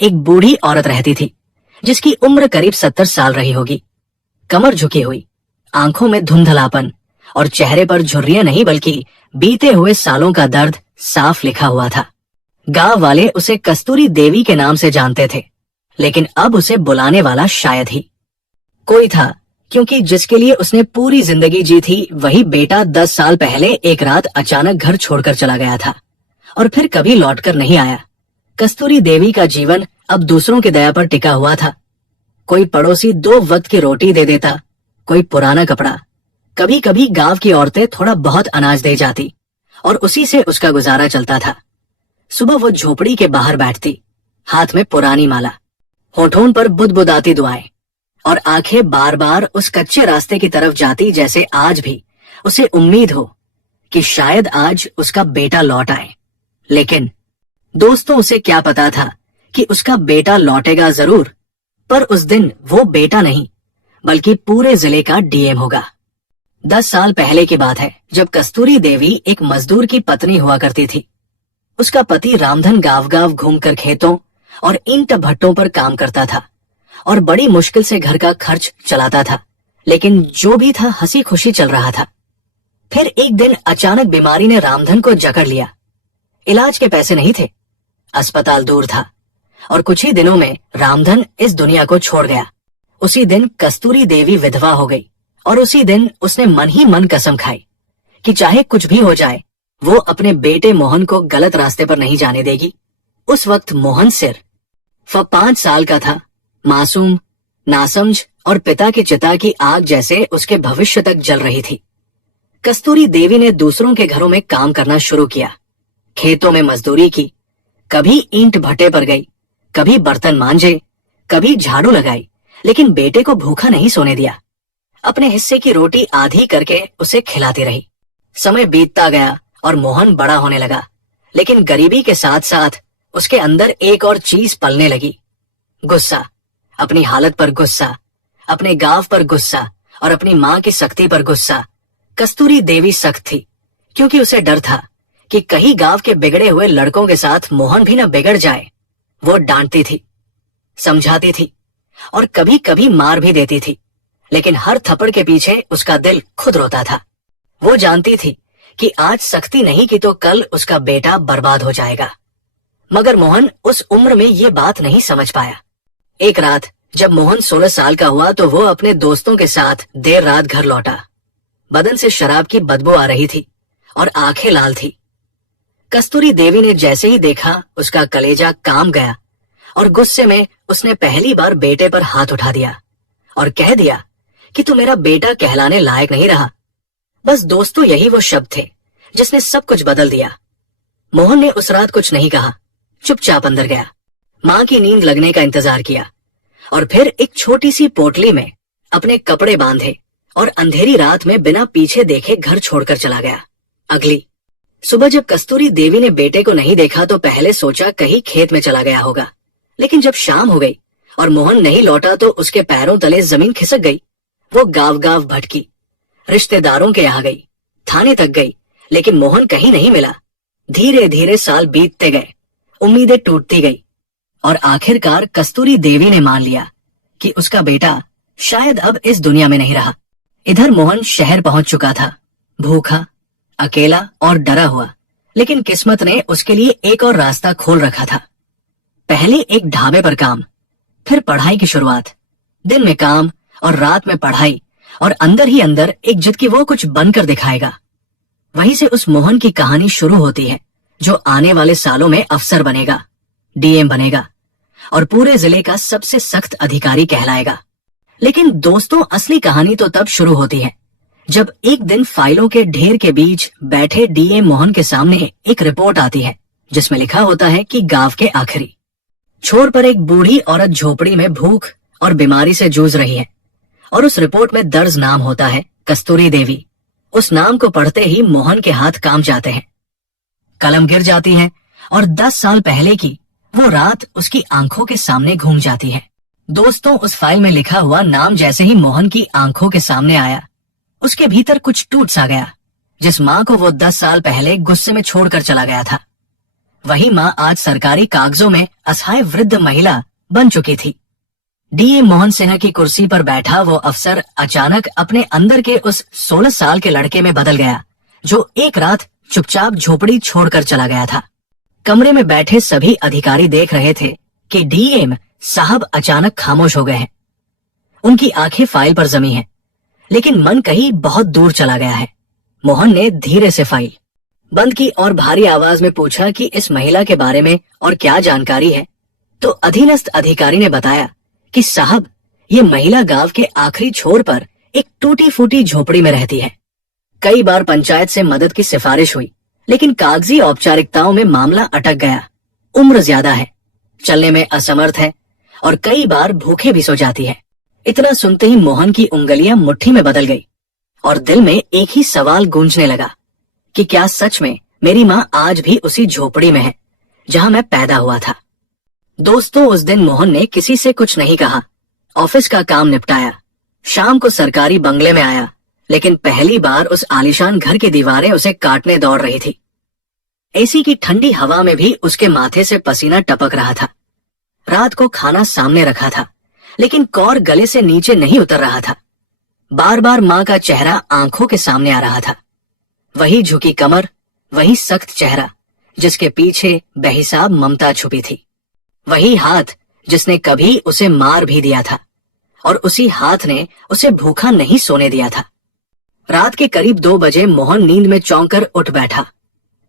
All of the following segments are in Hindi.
एक बूढ़ी औरत रहती थी, जिसकी उम्र करीब 70 साल रही होगी। कमर झुकी हुई, आंखों में धुंधलापन और चेहरे पर झुर्रियां नहीं बल्कि बीते हुए सालों का दर्द साफ लिखा हुआ था। गांव वाले उसे कस्तूरी देवी के नाम से जानते थे, लेकिन अब उसे बुलाने वाला शायद ही कोई था, क्योंकि जिसके लिए उसने पूरी जिंदगी जी थी वही बेटा 10 साल पहले एक रात अचानक घर छोड़कर चला गया था और फिर कभी लौटकर नहीं आया। कस्तूरी देवी का जीवन अब दूसरों की दया पर टिका हुआ था। कोई पड़ोसी 2 वक्त की रोटी दे देता, कोई पुराना कपड़ा, कभी कभी गांव की औरतें थोड़ा बहुत अनाज दे जाती और उसी से उसका गुजारा चलता था। सुबह वो झोपड़ी के बाहर बैठती, हाथ में पुरानी माला, होठों पर बुदबुदाती दुआएं और आंखें बार बार उस कच्चे रास्ते की तरफ जाती जैसे आज भी उसे उम्मीद हो कि शायद आज उसका बेटा लौट आए। लेकिन दोस्तों, उसे क्या पता था कि उसका बेटा लौटेगा जरूर, पर उस दिन वो बेटा नहीं बल्कि पूरे जिले का डीएम होगा। 10 साल पहले की बात है, जब कस्तूरी देवी एक मजदूर की पत्नी हुआ करती थी। उसका पति रामधन गांव गांव घूमकर खेतों और ईंट भट्टों पर काम करता था और बड़ी मुश्किल से घर का खर्च चलाता था, लेकिन जो भी था हंसी खुशी चल रहा था। फिर एक दिन अचानक बीमारी ने रामधन को जकड़ लिया। इलाज के पैसे नहीं थे, अस्पताल दूर था और कुछ ही दिनों में रामधन इस दुनिया को छोड़ गया। उसी दिन कस्तूरी देवी विधवा हो गई और उसी दिन उसने मन ही मन कसम खाई कि चाहे कुछ भी हो जाए वो अपने बेटे मोहन को गलत रास्ते पर नहीं जाने देगी। उस वक्त मोहन सिर्फ 5 साल का था, मासूम, नासमझ और पिता की चिता की आग जैसे उसके भविष्य तक जल रही थी। कस्तूरी देवी ने दूसरों के घरों में काम करना शुरू किया, खेतों में मजदूरी की, कभी ईंट भट्टे पर गई, कभी बर्तन मांजे, कभी झाड़ू लगाई, लेकिन बेटे को भूखा नहीं सोने दिया। अपने हिस्से की रोटी आधी करके उसे खिलाती रही। समय बीतता गया और मोहन बड़ा होने लगा, लेकिन गरीबी के साथ साथ उसके अंदर एक और चीज पलने लगी, गुस्सा। अपनी हालत पर गुस्सा, अपने गांव पर गुस्सा और अपनी माँ की सख्ती पर गुस्सा। कस्तूरी देवी सख्त थी क्योंकि उसे डर था कि कहीं गांव के बिगड़े हुए लड़कों के साथ मोहन भी न बिगड़ जाए। वो डांटती थी, समझाती थी और कभी कभी मार भी देती थी, लेकिन हर थप्पड़ के पीछे उसका दिल खुद रोता था। वो जानती थी कि आज सख्ती नहीं की तो कल उसका बेटा बर्बाद हो जाएगा, मगर मोहन उस उम्र में ये बात नहीं समझ पाया। एक रात जब मोहन 16 साल का हुआ तो वो अपने दोस्तों के साथ देर रात घर लौटा। बदन से शराब की बदबू आ रही थी और आंखें लाल थी। कस्तूरी देवी ने जैसे ही देखा उसका कलेजा काम गया और गुस्से में उसने पहली बार बेटे पर हाथ उठा दिया और कह दिया कि तू मेरा बेटा कहलाने लायक नहीं रहा। बस दोस्तों, यही वो शब्द थे जिसने सब कुछ बदल दिया। मोहन ने उस रात कुछ नहीं कहा, चुपचाप अंदर गया, माँ की नींद लगने का इंतजार किया और फिर एक छोटी सी पोटली में अपने कपड़े बांधे और अंधेरी रात में बिना पीछे देखे घर छोड़कर चला गया। अगली सुबह जब कस्तूरी देवी ने बेटे को नहीं देखा तो पहले सोचा कहीं खेत में चला गया होगा, लेकिन जब शाम हो गई और मोहन नहीं लौटा तो उसके पैरों तले जमीन खिसक गई। वो गांव गांव भटकी, रिश्तेदारों के यहाँ गई, थाने तक गई, लेकिन मोहन कहीं नहीं मिला। धीरे धीरे साल बीतते गए, उम्मीदें टूटती गई और आखिरकार कस्तूरी देवी ने मान लिया कि उसका बेटा शायद अब इस दुनिया में नहीं रहा। इधर मोहन शहर पहुंच चुका था, भूखा, अकेला और डरा हुआ, लेकिन किस्मत ने उसके लिए एक और रास्ता खोल रखा था। पहले एक ढाबे पर काम, फिर पढ़ाई की शुरुआत। दिन में काम और रात में पढ़ाई और अंदर ही अंदर एक जिद कि वो कुछ बनकर दिखाएगा। वहीं से उस मोहन की कहानी शुरू होती है जो आने वाले सालों में अफसर बनेगा, डीएम बनेगा और पूरे जिले का सबसे सख्त अधिकारी कहलाएगा। लेकिन दोस्तों, असली कहानी तो तब शुरू होती है जब एक दिन फाइलों के ढेर के बीच बैठे डीएम मोहन के सामने एक रिपोर्ट आती है जिसमें लिखा होता है कि गांव के आखिरी छोर पर एक बूढ़ी औरत झोपड़ी में भूख और बीमारी से जूझ रही है और उस रिपोर्ट में दर्ज नाम होता है कस्तूरी देवी। उस नाम को पढ़ते ही मोहन के हाथ कांप जाते हैं, कलम गिर जाती है और 10 साल पहले की वो रात उसकी आंखों के सामने घूम जाती है। दोस्तों, उस फाइल में लिखा हुआ नाम जैसे ही मोहन की आंखों के सामने आया, उसके भीतर कुछ टूट सा गया। जिस माँ को वो 10 साल पहले गुस्से में छोड़कर चला गया था, वही माँ आज सरकारी कागजों में असहाय वृद्ध महिला बन चुकी थी। डीएम मोहन सिन्हा की कुर्सी पर बैठा वो अफसर अचानक अपने अंदर के उस 16 साल के लड़के में बदल गया जो एक रात चुपचाप झोपड़ी छोड़कर चला गया था। कमरे में बैठे सभी अधिकारी देख रहे थे कि डीएम साहब अचानक खामोश हो गए हैं। उनकी आंखें फाइल पर जमी हैं, लेकिन मन कहीं बहुत दूर चला गया है। मोहन ने धीरे से फाइल बंद की और भारी आवाज में पूछा कि इस महिला के बारे में और क्या जानकारी है। तो अधीनस्थ अधिकारी ने बताया कि साहब, ये महिला गांव के आखिरी छोर पर एक टूटी फूटी झोपड़ी में रहती है। कई बार पंचायत से मदद की सिफारिश हुई, लेकिन कागजी औपचारिकताओं में मामला अटक गया। उम्र ज्यादा है, चलने में असमर्थ है और कई बार भूखे भी सो जाती है। इतना सुनते ही मोहन की उंगलियां मुट्ठी में बदल गई और दिल में एक ही सवाल गूंजने लगा कि क्या सच में मेरी माँ आज भी उसी झोपड़ी में है जहां मैं पैदा हुआ था। दोस्तों, उस दिन मोहन ने किसी से कुछ नहीं कहा। ऑफिस का काम निपटाया, शाम को सरकारी बंगले में आया, लेकिन पहली बार उस आलीशान घर की दीवारें उसे काटने दौड़ रही थी। एसी की ठंडी हवा में भी उसके माथे से पसीना टपक रहा था। रात को खाना सामने रखा था, लेकिन कौर गले से नीचे नहीं उतर रहा था। बार बार माँ का चेहरा आंखों के सामने आ रहा था। वही झुकी कमर, वही सख्त चेहरा जिसके पीछे बेहिसाब ममता छुपी थी। वही हाथ जिसने कभी उसे मार भी दिया था और उसी हाथ ने उसे भूखा नहीं सोने दिया था। रात के करीब 2 बजे मोहन नींद में चौंक कर उठ बैठा।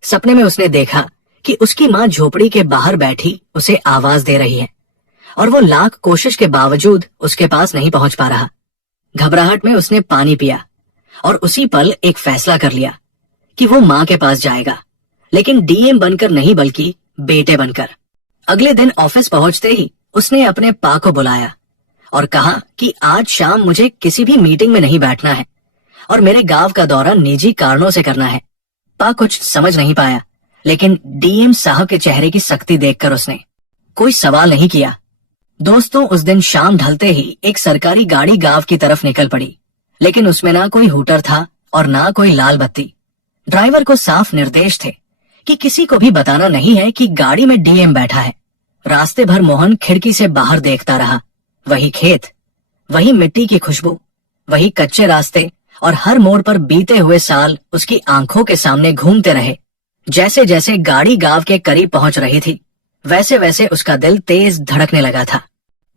सपने में उसने देखा कि उसकी माँ झोपड़ी के बाहर बैठी उसे आवाज दे रही है और वो लाख कोशिश के बावजूद उसके पास नहीं पहुंच पा रहा। घबराहट में उसने पानी पिया और उसी पल एक फैसला कर लिया कि वो माँ के पास जाएगा, लेकिन डीएम बनकर नहीं बल्कि बेटे बनकर। अगले दिन ऑफिस पहुंचते ही उसने अपने पा को बुलाया और कहा कि आज शाम मुझे किसी भी मीटिंग में नहीं बैठना है और मेरे गांव का दौरा निजी कारणों से करना है। पा कुछ समझ नहीं पाया, लेकिन डीएम साहब के चेहरे की सख्ती देखकर उसने कोई सवाल नहीं किया। दोस्तों, उस दिन शाम ढलते ही एक सरकारी गाड़ी गांव की तरफ निकल पड़ी, लेकिन उसमें ना कोई हूटर था और ना कोई लाल बत्ती। ड्राइवर को साफ निर्देश थे कि किसी को भी बताना नहीं है कि गाड़ी में डीएम बैठा है। रास्ते भर मोहन खिड़की से बाहर देखता रहा। वही खेत, वही मिट्टी की खुशबू, वही कच्चे रास्ते और हर मोड़ पर बीते हुए साल उसकी आंखों के सामने घूमते रहे। जैसे जैसे गाड़ी गांव के करीब पहुंच रही थी, वैसे वैसे उसका दिल तेज धड़कने लगा था।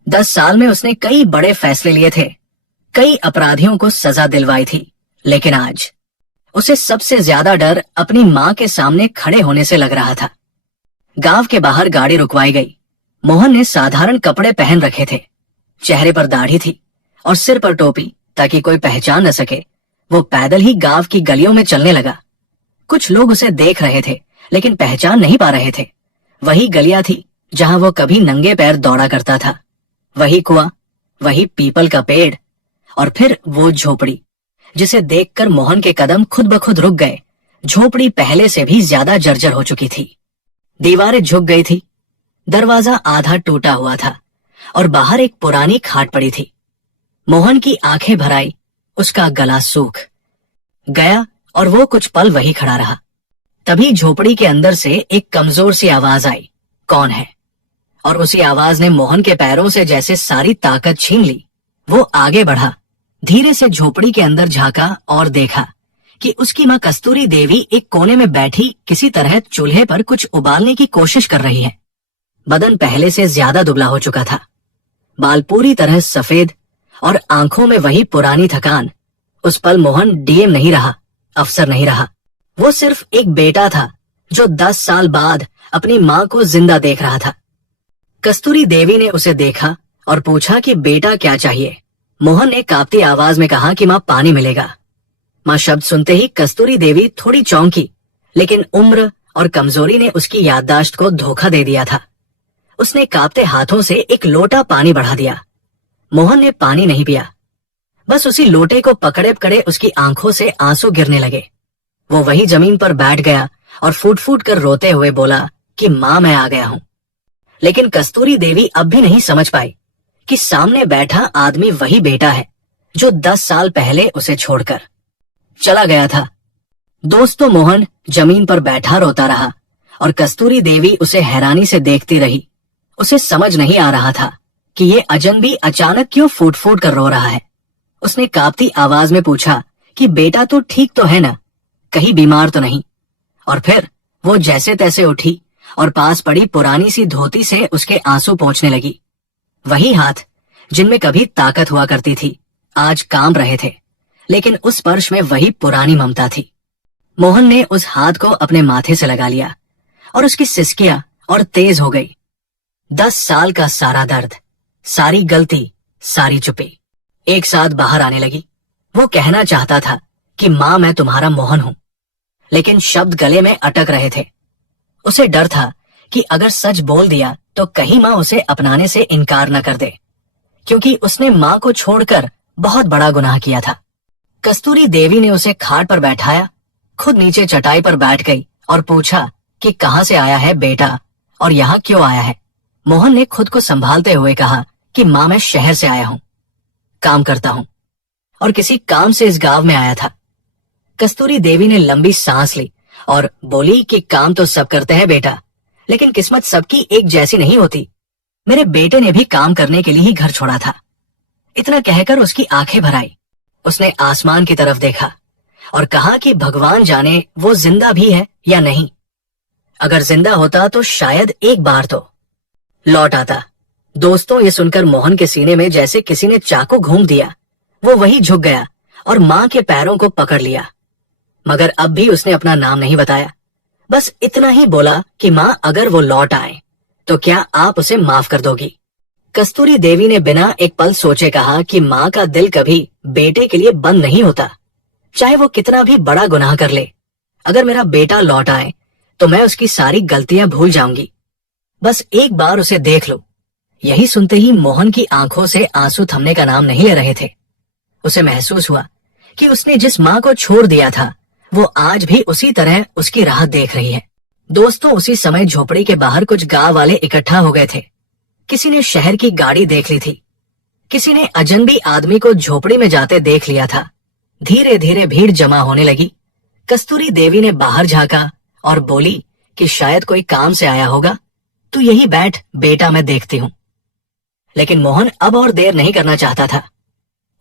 10 साल में उसने कई बड़े फैसले लिए थे, कई अपराधियों को सजा दिलवाई थी, लेकिन आज उसे सबसे ज्यादा डर अपनी माँ के सामने खड़े होने से लग रहा था। गांव के बाहर गाड़ी रुकवाई गई। मोहन ने साधारण कपड़े पहन रखे थे, चेहरे पर दाढ़ी थी और सिर पर टोपी ताकि कोई पहचान न सके। वो पैदल ही गांव की गलियों में चलने लगा। कुछ लोग उसे देख रहे थे, लेकिन पहचान नहीं पा रहे थे। वही गलियां थी जहां वो कभी नंगे पैर दौड़ा करता था, वही कुआं, वही पीपल का पेड़ और फिर वो झोपड़ी जिसे देखकर मोहन के कदम खुद ब खुद रुक गए। झोपड़ी पहले से भी ज्यादा जर्जर हो चुकी थी। दीवारें झुक गई थी, दरवाजा आधा टूटा हुआ था और बाहर एक पुरानी खाट पड़ी थी। मोहन की आंखें भर आई, उसका गला सूख गया और वो कुछ पल वही खड़ा रहा। तभी झोपड़ी के अंदर से एक कमजोर सी आवाज आई, कौन है? और उसी आवाज ने मोहन के पैरों से जैसे सारी ताकत छीन ली। वो आगे बढ़ा, धीरे से झोपड़ी के अंदर झांका और देखा कि उसकी माँ कस्तूरी देवी एक कोने में बैठी किसी तरह चूल्हे पर कुछ उबालने की कोशिश कर रही है। बदन पहले से ज्यादा दुबला हो चुका था, बाल पूरी तरह सफेद और आंखों में वही पुरानी थकान। उस पल मोहन डीएम नहीं रहा, अफसर नहीं रहा, वो सिर्फ एक बेटा था जो 10 साल बाद अपनी माँ को जिंदा देख रहा था। कस्तूरी देवी ने उसे देखा और पूछा कि बेटा क्या चाहिए। मोहन ने कांपती आवाज में कहा कि माँ पानी मिलेगा। माँ शब्द सुनते ही कस्तूरी देवी थोड़ी चौंकी, लेकिन उम्र और कमजोरी ने उसकी याददाश्त को धोखा दे दिया था। उसने कांपते हाथों से एक लोटा पानी बढ़ा दिया। मोहन ने पानी नहीं पिया, बस उसी लोटे को पकड़े पकड़े उसकी आंखों से आंसू गिरने लगे। वो वही जमीन पर बैठ गया और फूट फूट कर रोते हुए बोला कि माँ मैं आ गया हूँ। लेकिन कस्तूरी देवी अब भी नहीं समझ पाई कि सामने बैठा आदमी वही बेटा है जो 10 साल पहले उसे छोड़कर चला गया था। दोस्तों, मोहन जमीन पर बैठा रोता रहा और कस्तूरी देवी उसे हैरानी से देखती रही। उसे समझ नहीं आ रहा था कि ये अजनबी अचानक क्यों फूट फूट कर रो रहा है। उसने कांपती आवाज में पूछा कि बेटा तू ठीक तो है ना, कहीं बीमार तो नहीं? और फिर वो जैसे तैसे उठी और पास पड़ी पुरानी सी धोती से उसके आंसू पोंछने लगी। वही हाथ जिनमें कभी ताकत हुआ करती थी आज कांप रहे थे, लेकिन उस स्पर्श में वही पुरानी ममता थी। मोहन ने उस हाथ को अपने माथे से लगा लिया और उसकी सिसकियां और तेज हो गई। 10 साल का सारा दर्द, सारी गलती, सारी चुप्पी एक साथ बाहर आने लगी। वो कहना चाहता था कि मां मैं तुम्हारा मोहन हूं, लेकिन शब्द गले में अटक रहे थे। उसे डर था कि अगर सच बोल दिया तो कहीं मां उसे अपनाने से इनकार न कर दे, क्योंकि उसने मां को छोड़कर बहुत बड़ा गुनाह किया था। कस्तूरी देवी ने उसे खाट पर बैठाया, खुद नीचे चटाई पर बैठ गई और पूछा कि कहां से आया है बेटा और यहाँ क्यों आया है? मोहन ने खुद को संभालते हुए कहा कि मां मैं शहर से आया हूं, काम करता हूं और किसी काम से इस गांव में आया था। कस्तूरी देवी ने लंबी सांस ली और बोली कि काम तो सब करते हैं बेटा, लेकिन किस्मत सबकी एक जैसी नहीं होती। मेरे बेटे ने भी काम करने के लिए ही घर छोड़ा था। इतना कहकर उसकी आंखें भर आई। उसने आसमान की तरफ देखा और कहा कि भगवान जाने वो जिंदा भी है या नहीं। अगर जिंदा होता तो शायद एक बार तो लौट आता। दोस्तों, ये सुनकर मोहन के सीने में जैसे किसी ने चाकू घूम दिया। वो वहीं झुक गया और मां के पैरों को पकड़ लिया, मगर अब भी उसने अपना नाम नहीं बताया। बस इतना ही बोला कि मां अगर वो लौट आए तो क्या आप उसे माफ कर दोगी? कस्तूरी देवी ने बिना एक पल सोचे कहा कि मां का दिल कभी बेटे के लिए बंद नहीं होता, चाहे वो कितना भी बड़ा गुनाह कर ले। अगर मेरा बेटा लौट आए तो मैं उसकी सारी गलतियां भूल जाऊंगी, बस एक बार उसे देख लो। यही सुनते ही मोहन की आंखों से आंसू थमने का नाम नहीं ले रहे थे। उसे महसूस हुआ कि उसने जिस मां को छोड़ दिया था वो आज भी उसी तरह उसकी राह देख रही है। दोस्तों, उसी समय झोपड़ी के बाहर कुछ गांव वाले इकट्ठा हो गए थे। किसी ने शहर की गाड़ी देख ली थी, किसी ने अजनबी आदमी को झोपड़ी में जाते देख लिया था। धीरे धीरे भीड़ जमा होने लगी। कस्तूरी देवी ने बाहर झांका और बोली कि शायद कोई काम से आया होगा, तू यही बैठ बेटा, मैं देखती हूँ। लेकिन मोहन अब और देर नहीं करना चाहता था।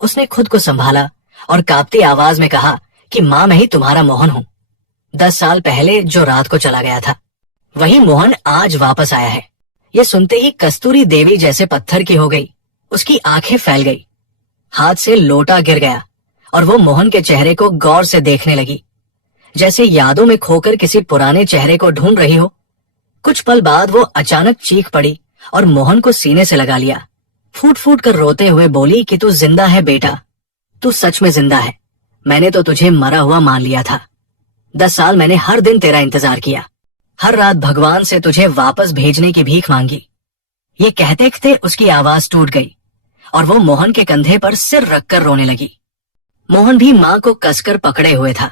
उसने खुद को संभाला और कांपती आवाज में कहा कि मां मैं ही तुम्हारा मोहन हूं। 10 साल पहले जो रात को चला गया था वही मोहन आज वापस आया है। ये सुनते ही कस्तूरी देवी जैसे पत्थर की हो गई। उसकी आंखें फैल गई, हाथ से लोटा गिर गया और वो मोहन के चेहरे को गौर से देखने लगी, जैसे यादों में खोकर किसी पुराने चेहरे को ढूंढ रही हो। कुछ पल बाद वो अचानक चीख पड़ी और मोहन को सीने से लगा लिया। फूट फूट कर रोते हुए बोली कि तू जिंदा है बेटा, तू सच में जिंदा है। मैंने तो तुझे मरा हुआ मान लिया था। 10 साल मैंने हर दिन तेरा इंतजार किया, हर रात भगवान से तुझे वापस भेजने की भीख मांगी। ये कहते कहते उसकी आवाज टूट गई और वो मोहन के कंधे पर सिर रखकर रोने लगी। मोहन भी मां को कसकर पकड़े हुए था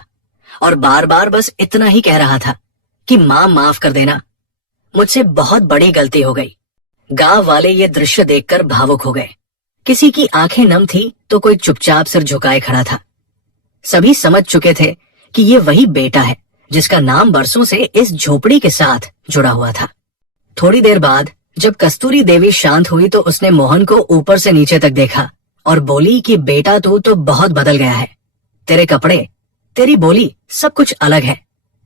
और बार बार बस इतना ही कह रहा था कि मां माफ कर देना, मुझसे बहुत बड़ी गलती हो गई। गांव वाले ये दृश्य देखकर भावुक हो गए। किसी की आंखें नम थी तो कोई चुपचाप सिर झुकाए खड़ा था। सभी समझ चुके थे कि ये वही बेटा है जिसका नाम बरसों से इस झोपड़ी के साथ जुड़ा हुआ था। थोड़ी देर बाद जब कस्तूरी देवी शांत हुई तो उसने मोहन को ऊपर से नीचे तक देखा और बोली कि बेटा तू तो बहुत बदल गया है। तेरे कपड़े, तेरी बोली, सब कुछ अलग है।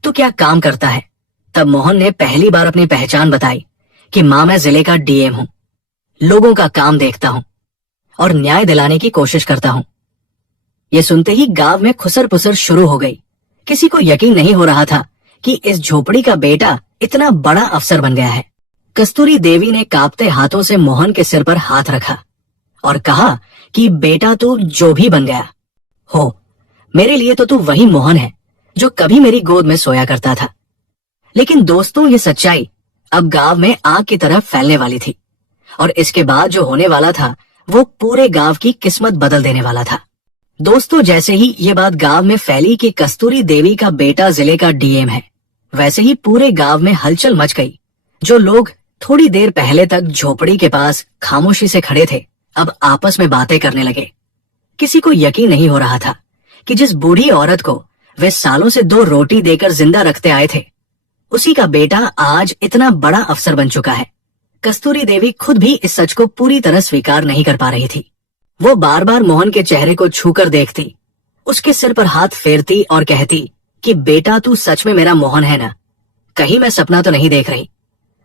तू क्या काम करता है? तब मोहन ने पहली बार अपनी पहचान बताई कि मां मैं जिले का डीएम हूं, लोगों का काम देखता हूं और न्याय दिलाने की कोशिश करता हूं। ये सुनते ही गांव में खुसर पुसर शुरू हो गई। किसी को यकीन नहीं हो रहा था कि इस झोपड़ी का बेटा इतना बड़ा अफसर बन गया है। कस्तूरी देवी ने कांपते हाथों से मोहन के सिर पर हाथ रखा और कहा कि बेटा तू जो भी बन गया हो, मेरे लिए तो तू वही मोहन है जो कभी मेरी गोद में सोया करता था। लेकिन दोस्तों, ये सच्चाई अब गांव में आग की तरह फैलने वाली थी और इसके बाद जो होने वाला था वो पूरे गांव की किस्मत बदल देने वाला था। दोस्तों, जैसे ही ये बात गांव में फैली कि कस्तूरी देवी का बेटा जिले का डीएम है, वैसे ही पूरे गांव में हलचल मच गई। जो लोग थोड़ी देर पहले तक झोपड़ी के पास खामोशी से खड़े थे अब आपस में बातें करने लगे। किसी को यकीन नहीं हो रहा था कि जिस बूढ़ी औरत को वे सालों से 2 रोटी देकर जिंदा रखते आए थे उसी का बेटा आज इतना बड़ा अफसर बन चुका है। कस्तूरी देवी खुद भी इस सच को पूरी तरह स्वीकार नहीं कर पा रही थी। वो बार बार मोहन के चेहरे को छूकर देखती, उसके सिर पर हाथ फेरती और कहती कि बेटा तू सच में मेरा मोहन है ना, कहीं मैं सपना तो नहीं देख रही।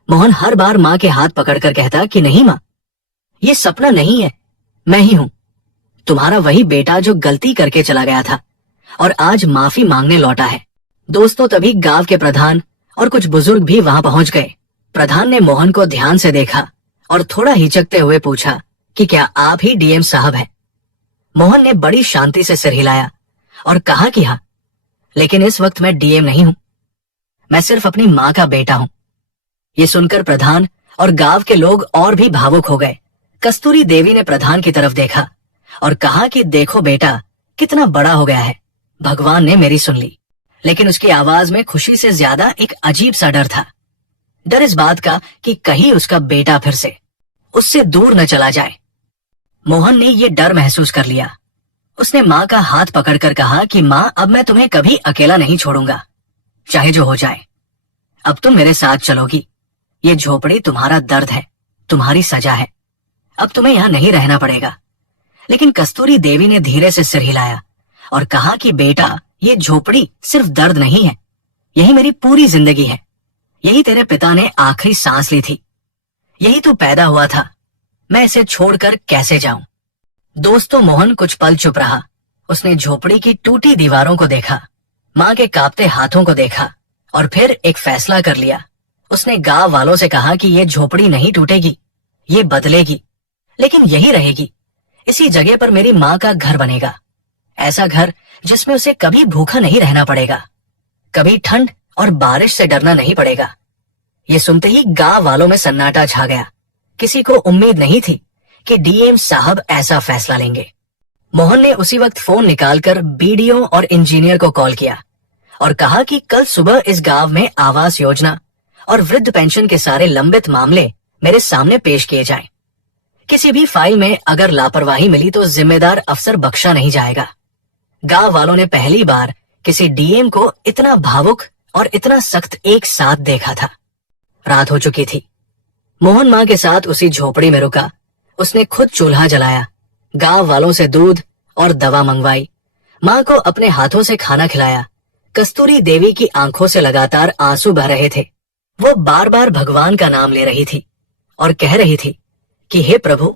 मोहन हर बार माँ के हाथ पकड़कर कहता कि नहीं माँ, ये सपना नहीं है, मैं ही हूं, तुम्हारा वही बेटा जो गलती करके चला गया था और आज माफी मांगने लौटा है। दोस्तों, तभी गांव के प्रधान और कुछ बुजुर्ग भी वहां पहुंच गए। प्रधान ने मोहन को ध्यान से देखा और थोड़ा हिचकते हुए पूछा कि क्या आप ही डीएम साहब हैं? मोहन ने बड़ी शांति से सिर हिलाया और कहा कि हाँ, लेकिन इस वक्त मैं डीएम नहीं हूं, मैं सिर्फ अपनी माँ का बेटा हूं। ये सुनकर प्रधान और गांव के लोग और भी भावुक हो गए। कस्तूरी देवी ने प्रधान की तरफ देखा और कहा कि देखो बेटा, कितना बड़ा हो गया है, भगवान ने मेरी सुन ली। लेकिन उसकी आवाज में खुशी से ज्यादा एक अजीब सा डर था। डर इस बात का कि कहीं उसका बेटा फिर से उससे दूर न चला जाए। मोहन ने ये डर महसूस कर लिया। उसने माँ का हाथ पकड़कर कहा कि माँ, अब मैं तुम्हें कभी अकेला नहीं छोड़ूंगा, चाहे जो हो जाए। अब तुम मेरे साथ चलोगी। ये झोपड़ी तुम्हारा दर्द है, तुम्हारी सजा है। अब तुम्हें यहाँ नहीं रहना पड़ेगा। लेकिन कस्तूरी देवी ने धीरे से सिर हिलाया और कहा कि बेटा, ये झोपड़ी सिर्फ दर्द नहीं है, यही मेरी पूरी जिंदगी है। यही तेरे पिता ने आखिरी सांस ली थी, यही तू पैदा हुआ था, मैं इसे छोड़कर कैसे जाऊं। दोस्तों, मोहन कुछ पल चुप रहा। उसने झोपड़ी की टूटी दीवारों को देखा, माँ के कांपते हाथों को देखा और फिर एक फैसला कर लिया। उसने गांव वालों से कहा कि ये झोपड़ी नहीं टूटेगी, ये बदलेगी, लेकिन यही रहेगी। इसी जगह पर मेरी माँ का घर बनेगा, ऐसा घर जिसमें उसे कभी भूखा नहीं रहना पड़ेगा, कभी ठंड और बारिश से डरना नहीं पड़ेगा। ये सुनते ही गांव वालों में सन्नाटा छा गया। किसी को उम्मीद नहीं थी कि डीएम साहब ऐसा फैसला लेंगे। मोहन ने उसी वक्त फोन निकालकर बीडीओ और इंजीनियर को कॉल किया और कहा कि कल सुबह इस गांव में आवास योजना और वृद्ध पेंशन के सारे लंबित मामले मेरे सामने पेश किए जाएं। किसी भी फाइल में अगर लापरवाही मिली तो जिम्मेदार अफसर बख्शा नहीं जाएगा। गांव वालों ने पहली बार किसी डीएम को इतना भावुक और इतना सख्त एक साथ देखा था। रात हो चुकी थी। मोहन माँ के साथ उसी झोपड़ी में रुका। उसने खुद चूल्हा जलाया, गांव वालों से दूध और दवा मंगवाई, माँ को अपने हाथों से खाना खिलाया। कस्तूरी देवी की आंखों से लगातार आंसू बह रहे थे। वो बार बार भगवान का नाम ले रही थी और कह रही थी कि हे प्रभु,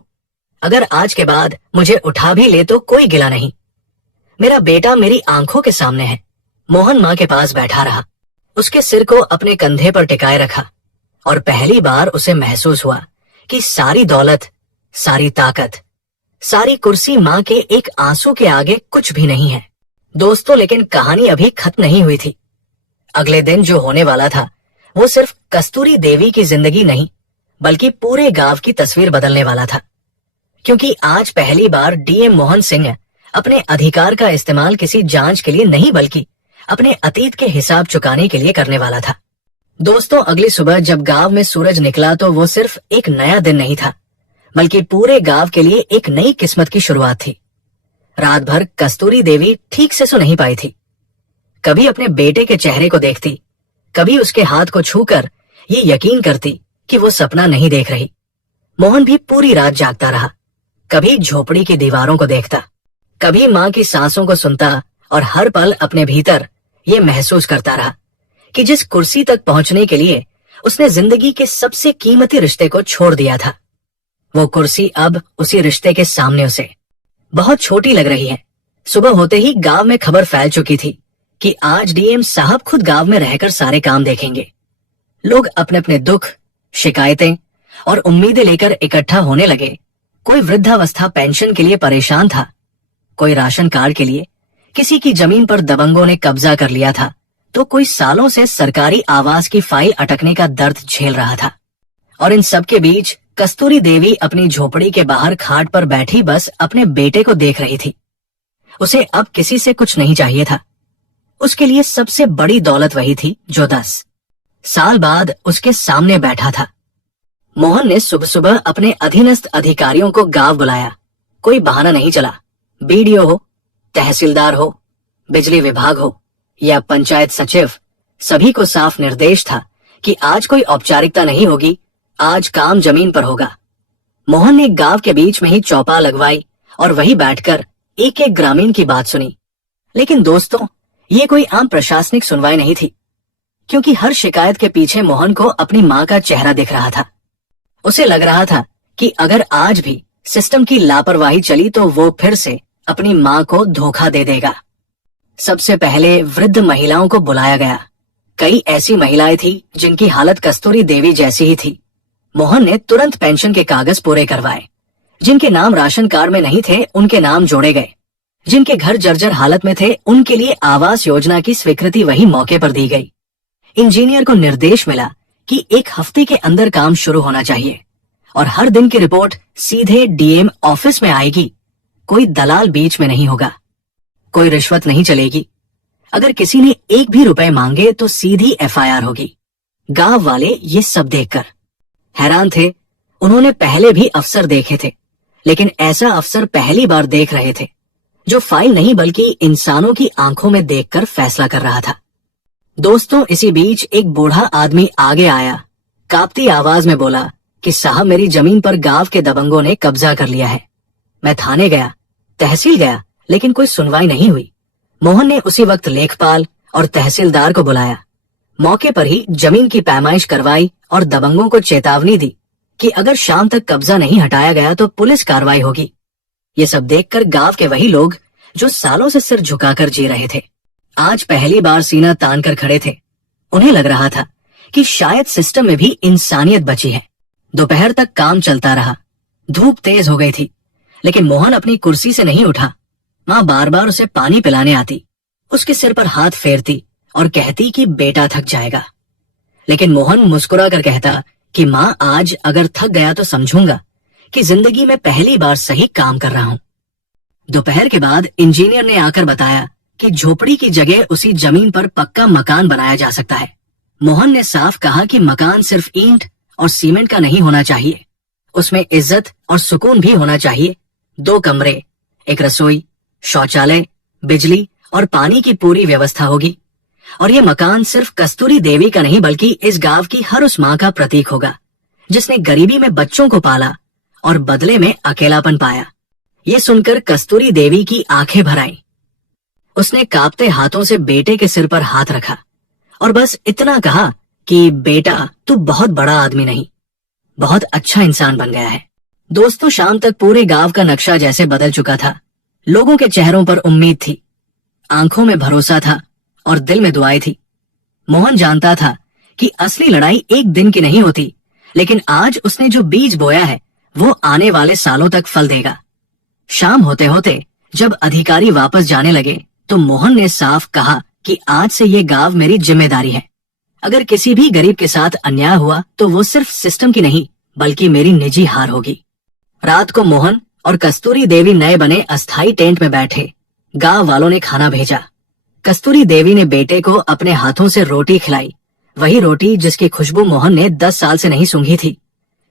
अगर आज के बाद मुझे उठा भी ले तो कोई गिला नहीं, मेरा बेटा मेरी आंखों के सामने है। मोहन माँ के पास बैठा रहा, उसके सिर को अपने कंधे पर टिकाए रखा और पहली बार उसे महसूस हुआ कि सारी दौलत, सारी ताकत, सारी कुर्सी माँ के एक आंसू के आगे कुछ भी नहीं है। दोस्तों, लेकिन कहानी अभी खत्म नहीं हुई थी। अगले दिन जो होने वाला था वो सिर्फ कस्तूरी देवी की जिंदगी नहीं बल्कि पूरे गांव की तस्वीर बदलने वाला था, क्योंकि आज पहली बार डीएम मोहन सिंह अपने अधिकार का इस्तेमाल किसी जांच के लिए नहीं बल्कि अपने अतीत के हिसाब चुकाने के लिए करने वाला था। दोस्तों, अगली सुबह जब गांव में सूरज निकला तो वो सिर्फ एक नया दिन नहीं था बल्कि पूरे गांव के लिए एक नई किस्मत की शुरुआत थी। रात भर कस्तूरी देवी ठीक से सो नहीं पाई थी। कभी अपने बेटे के चेहरे को देखती, कभी उसके हाथ को छूकर ये यकीन करती कि वो सपना नहीं देख रही। मोहन भी पूरी रात जागता रहा, कभी झोपड़ी की दीवारों को देखता, कभी माँ की सांसों को सुनता और हर पल अपने भीतर ये महसूस करता रहा कि जिस कुर्सी तक पहुंचने के लिए उसने जिंदगी के सबसे कीमती रिश्ते को छोड़ दिया था, वो कुर्सी अब उसी रिश्ते के सामने उसे बहुत छोटी लग रही है। सुबह होते ही गांव में खबर फैल चुकी थी कि आज डीएम साहब खुद गांव में रहकर सारे काम देखेंगे। लोग अपने अपने दुख, शिकायतें और उम्मीदें लेकर इकट्ठा होने लगे। कोई वृद्धावस्था पेंशन के लिए परेशान था, कोई राशन कार्ड के लिए, किसी की जमीन पर दबंगों ने कब्जा कर लिया था, तो कोई सालों से सरकारी आवास की फाइल अटकने का दर्द झेल रहा था। और इन सब के बीच कस्तूरी देवी अपनी झोपड़ी के बाहर खाट पर बैठी बस अपने बेटे को देख रही थी। उसे अब किसी से कुछ नहीं चाहिए था। उसके लिए सबसे बड़ी दौलत वही थी जो 10 साल बाद उसके सामने बैठा था। मोहन ने सुबह सुबह अपने अधीनस्थ अधिकारियों को गांव बुलाया। कोई बहाना नहीं चला। बीडीओ हो, तहसीलदार हो, बिजली विभाग हो या पंचायत सचिव सभी को साफ निर्देश था कि आज कोई औपचारिकता नहीं होगी, आज काम जमीन पर होगा। मोहन ने गांव के बीच में ही चौपाल लगवाई और वहीं बैठकर एक एक ग्रामीण की बात सुनी। लेकिन दोस्तों, ये कोई आम प्रशासनिक सुनवाई नहीं थी, क्योंकि हर शिकायत के पीछे मोहन को अपनी माँ का चेहरा दिख रहा था। उसे लग रहा था कि अगर आज भी सिस्टम की लापरवाही चली तो वो फिर से अपनी माँ को धोखा दे देगा। सबसे पहले वृद्ध महिलाओं को बुलाया गया। कई ऐसी महिलाएं थी जिनकी हालत कस्तूरी देवी जैसी ही थी। मोहन ने तुरंत पेंशन के कागज पूरे करवाए। जिनके नाम राशन कार्ड में नहीं थे उनके नाम जोड़े गए। जिनके घर जर्जर हालत में थे उनके लिए आवास योजना की स्वीकृति वही मौके पर दी गई। इंजीनियर को निर्देश मिला कि 1 हफ्ते के अंदर काम शुरू होना चाहिए और हर दिन की रिपोर्ट सीधे डीएम ऑफिस में आएगी। कोई दलाल बीच में नहीं होगा, कोई रिश्वत नहीं चलेगी। अगर किसी ने 1 भी रुपए मांगे तो सीधी एफआईआर होगी। गांव वाले ये सब देखकर हैरान थे। उन्होंने पहले भी अफसर देखे थे, लेकिन ऐसा अफसर पहली बार देख रहे थे जो फाइल नहीं बल्कि इंसानों की आंखों में देखकर फैसला कर रहा था। दोस्तों, इसी बीच एक बूढ़ा आदमी आगे आया। कांपती आवाज में बोला कि साहब, मेरी जमीन पर गांव के दबंगों ने कब्जा कर लिया है। मैं थाने गया, तहसील गया, लेकिन कोई सुनवाई नहीं हुई। मोहन ने उसी वक्त लेखपाल और तहसीलदार को बुलाया। मौके पर ही जमीन की पैमाइश करवाई और दबंगों को चेतावनी दी कि अगर शाम तक कब्जा नहीं हटाया गया तो पुलिस कार्रवाई होगी। ये सब देखकर गांव के वही लोग जो सालों से सिर झुकाकर जी रहे थे, आज पहली बार सीना तान कर खड़े थे। उन्हें लग रहा था कि शायद सिस्टम में भी इंसानियत बची है। दोपहर तक काम चलता रहा। धूप तेज हो गई थी, लेकिन मोहन अपनी कुर्सी से नहीं उठा। माँ बार बार उसे पानी पिलाने आती, उसके सिर पर हाथ फेरती और कहती कि बेटा थक जाएगा। लेकिन मोहन मुस्कुरा कर कहता कि माँ, आज अगर थक गया तो समझूंगा कि जिंदगी में पहली बार सही काम कर रहा हूँ। दोपहर के बाद इंजीनियर ने आकर बताया कि झोपड़ी की जगह उसी जमीन पर पक्का मकान बनाया जा सकता है। मोहन ने साफ कहा कि मकान सिर्फ ईंट और सीमेंट का नहीं होना चाहिए, उसमें इज्जत और सुकून भी होना चाहिए। 2 कमरे, 1 रसोई, शौचालय, बिजली और पानी की पूरी व्यवस्था होगी। और ये मकान सिर्फ कस्तूरी देवी का नहीं बल्कि इस गांव की हर उस माँ का प्रतीक होगा जिसने गरीबी में बच्चों को पाला और बदले में अकेलापन पाया। ये सुनकर कस्तूरी देवी की आंखें भर आईं। उसने कांपते हाथों से बेटे के सिर पर हाथ रखा और बस इतना कहा कि बेटा, तू बहुत बड़ा आदमी नहीं, बहुत अच्छा इंसान बन गया है। दोस्तों, शाम तक पूरे गांव का नक्शा जैसे बदल चुका था। लोगों के चेहरों पर उम्मीद थी, आंखों में भरोसा था और दिल में दुआएं थी। मोहन जानता था कि असली लड़ाई एक दिन की नहीं होती, लेकिन आज उसने जो बीज बोया है वो आने वाले सालों तक फल देगा। शाम होते होते जब अधिकारी वापस जाने लगे तो मोहन ने साफ कहा कि आज से ये गांव मेरी जिम्मेदारी है। अगर किसी भी गरीब के साथ अन्याय हुआ तो वो सिर्फ सिस्टम की नहीं बल्कि मेरी निजी हार होगी। रात को मोहन और कस्तूरी देवी नए बने अस्थाई टेंट में बैठे। गांव वालों ने खाना भेजा। कस्तूरी देवी ने बेटे को अपने हाथों से रोटी खिलाई, वही रोटी जिसकी खुशबू मोहन ने 10 साल से नहीं सूंघी थी।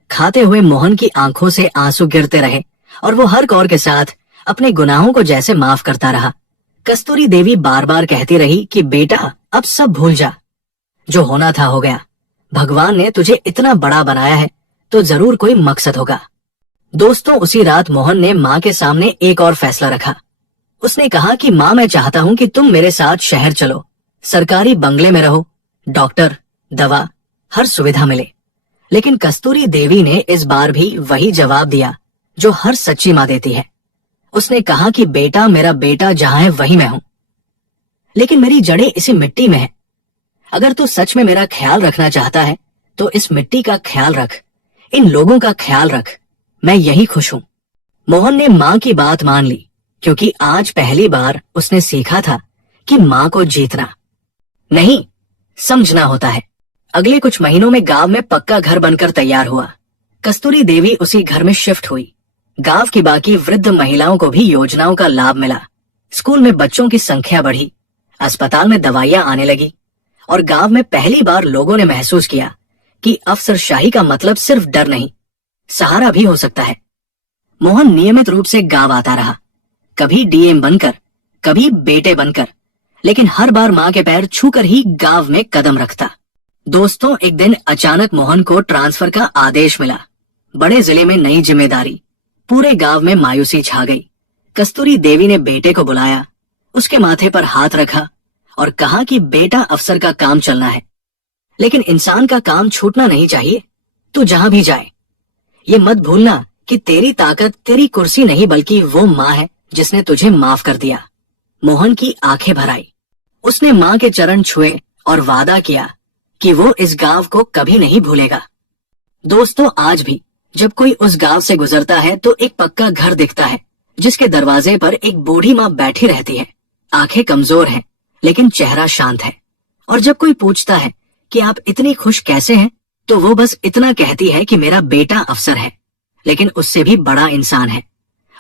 खाते हुए मोहन की आंखों से आंसू गिरते रहे और वो हर कौर के साथ अपने गुनाहों को जैसे माफ करता रहा। कस्तूरी देवी बार बार कहती रही कि बेटा, अब सब भूल जा, जो होना था हो गया। भगवान ने तुझे इतना बड़ा बनाया है तो जरूर कोई मकसद होगा। दोस्तों, उसी रात मोहन ने माँ के सामने एक और फैसला रखा। उसने कहा कि माँ, मैं चाहता हूँ कि तुम मेरे साथ शहर चलो, सरकारी बंगले में रहो, डॉक्टर, दवा, हर सुविधा मिले। लेकिन कस्तूरी देवी ने इस बार भी वही जवाब दिया जो हर सच्ची माँ देती है। उसने कहा कि बेटा, मेरा बेटा जहाँ है वही मैं हूँ, लेकिन मेरी जड़ें इसी मिट्टी में है। अगर तू सच में मेरा ख्याल रखना चाहता है तो इस मिट्टी का ख्याल रख, इन लोगों का ख्याल रख, मैं यही खुश हूँ। मोहन ने माँ की बात मान ली क्योंकि आज पहली बार उसने सीखा था कि माँ को जीतना नहीं, समझना होता है। अगले कुछ महीनों में गांव में पक्का घर बनकर तैयार हुआ। कस्तूरी देवी उसी घर में शिफ्ट हुई। गांव की बाकी वृद्ध महिलाओं को भी योजनाओं का लाभ मिला। स्कूल में बच्चों की संख्या बढ़ी, अस्पताल में दवाइयां आने लगी और गांव में पहली बार लोगों ने महसूस किया कि अफसरशाही का मतलब सिर्फ डर नहीं, सहारा भी हो सकता है। मोहन नियमित रूप से गांव आता रहा, कभी डीएम बनकर, कभी बेटे बनकर, लेकिन हर बार माँ के पैर छूकर ही गांव में कदम रखता। दोस्तों, एक दिन अचानक मोहन को ट्रांसफर का आदेश मिला। बड़े जिले में नई जिम्मेदारी, पूरे गांव में मायूसी छा गई। कस्तूरी देवी ने बेटे को बुलाया, उसके माथे पर हाथ रखा और कहा कि बेटा, अफसर का काम चलना है, लेकिन इंसान का काम छूटना नहीं चाहिए। तू जहां भी जाए ये मत भूलना कि तेरी ताकत तेरी कुर्सी नहीं बल्कि वो माँ है जिसने तुझे माफ कर दिया। मोहन की आंखें भर आई। उसने माँ के चरण छुए और वादा किया कि वो इस गांव को कभी नहीं भूलेगा। दोस्तों, आज भी जब कोई उस गांव से गुजरता है तो एक पक्का घर दिखता है जिसके दरवाजे पर एक बूढ़ी माँ बैठी रहती है। आंखें कमजोर हैं लेकिन चेहरा शांत है। और जब कोई पूछता है कि आप इतनी खुश कैसे हैं, तो वो बस इतना कहती है कि मेरा बेटा अफसर है, लेकिन उससे भी बड़ा इंसान है।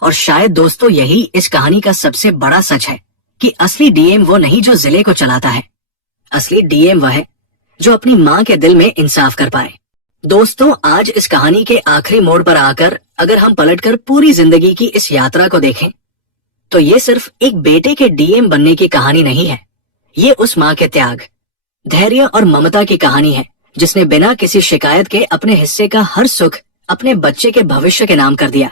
और शायद दोस्तों यही इस कहानी का सबसे बड़ा सच है कि असली डीएम वो नहीं जो जिले को चलाता है, असली डीएम वह है जो अपनी माँ के दिल में इंसाफ कर पाए। दोस्तों, आज इस कहानी के आखिरी मोड़ पर आकर अगर हम पलटकर पूरी जिंदगी की इस यात्रा को देखें तो ये सिर्फ एक बेटे के डीएम बनने की कहानी नहीं है। ये उस माँ के त्याग, धैर्य और ममता की कहानी है जिसने बिना किसी शिकायत के अपने हिस्से का हर सुख अपने बच्चे के भविष्य के नाम कर दिया।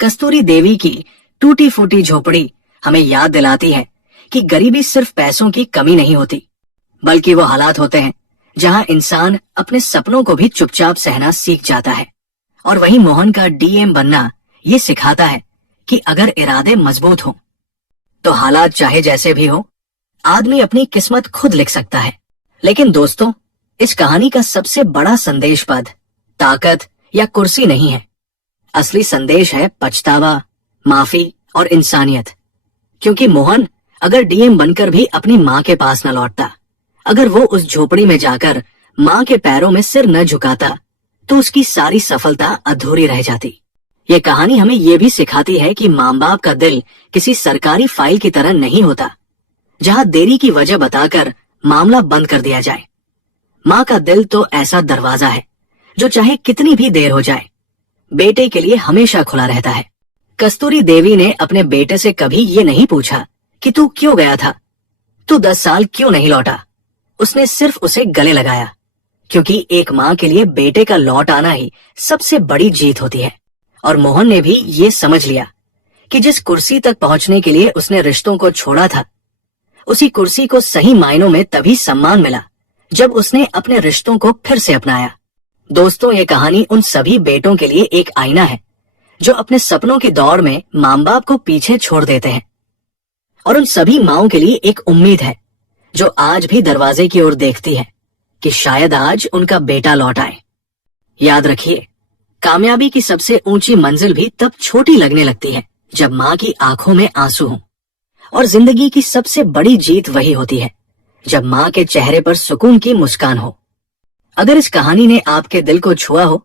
कस्तूरी देवी की टूटी फूटी झोपड़ी हमें याद दिलाती है कि गरीबी सिर्फ पैसों की कमी नहीं होती, बल्कि वो हालात होते हैं जहां इंसान अपने सपनों को भी चुपचाप सहना सीख जाता है। और वहीं मोहन का डीएम बनना ये सिखाता है कि अगर इरादे मजबूत हो तो हालात चाहे जैसे भी हो, आदमी अपनी किस्मत खुद लिख सकता है। लेकिन दोस्तों, इस कहानी का सबसे बड़ा संदेश पद, ताकत या कुर्सी नहीं है। असली संदेश है पछतावा, माफी और इंसानियत। क्योंकि मोहन अगर डीएम बनकर भी अपनी माँ के पास न लौटता, अगर वो उस झोपड़ी में जाकर माँ के पैरों में सिर न झुकाता, तो उसकी सारी सफलता अधूरी रह जाती। ये कहानी हमें ये भी सिखाती है कि माँ बाप का दिल किसी सरकारी फाइल की तरह नहीं होता जहां देरी की वजह बताकर मामला बंद कर दिया जाए। माँ का दिल तो ऐसा दरवाजा है जो चाहे कितनी भी देर हो जाए, बेटे के लिए हमेशा खुला रहता है। कस्तूरी देवी ने अपने बेटे से कभी ये नहीं पूछा कि तू क्यों गया था, तू 10 साल क्यों नहीं लौटा। उसने सिर्फ उसे गले लगाया, क्योंकि एक माँ के लिए बेटे का लौट आना ही सबसे बड़ी जीत होती है। और मोहन ने भी ये समझ लिया कि जिस कुर्सी तक पहुंचने के लिए उसने रिश्तों को छोड़ा था, उसी कुर्सी को सही मायनों में तभी सम्मान मिला जब उसने अपने रिश्तों को फिर से अपनाया। दोस्तों, ये कहानी उन सभी बेटों के लिए एक आईना है जो अपने सपनों की दौड़ में माँ बाप को पीछे छोड़ देते हैं, और उन सभी माँओं के लिए एक उम्मीद है जो आज भी दरवाजे की ओर देखती है कि शायद आज उनका बेटा लौट आए। याद रखिए, कामयाबी की सबसे ऊंची मंजिल भी तब छोटी लगने लगती है जब माँ की आंखों में आंसू हों, और जिंदगी की सबसे बड़ी जीत वही होती है जब माँ के चेहरे पर सुकून की मुस्कान हो। अगर इस कहानी ने आपके दिल को छुआ हो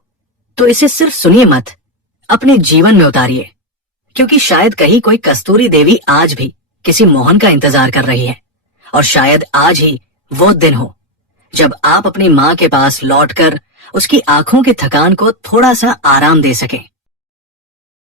तो इसे सिर्फ सुनिए मत, अपने जीवन में उतारिए, क्योंकि शायद कहीं कोई कस्तूरी देवी आज भी किसी मोहन का इंतजार कर रही है। और शायद आज ही वो दिन हो जब आप अपनी माँ के पास लौटकर उसकी आंखों की थकान को थोड़ा सा आराम दे सकें।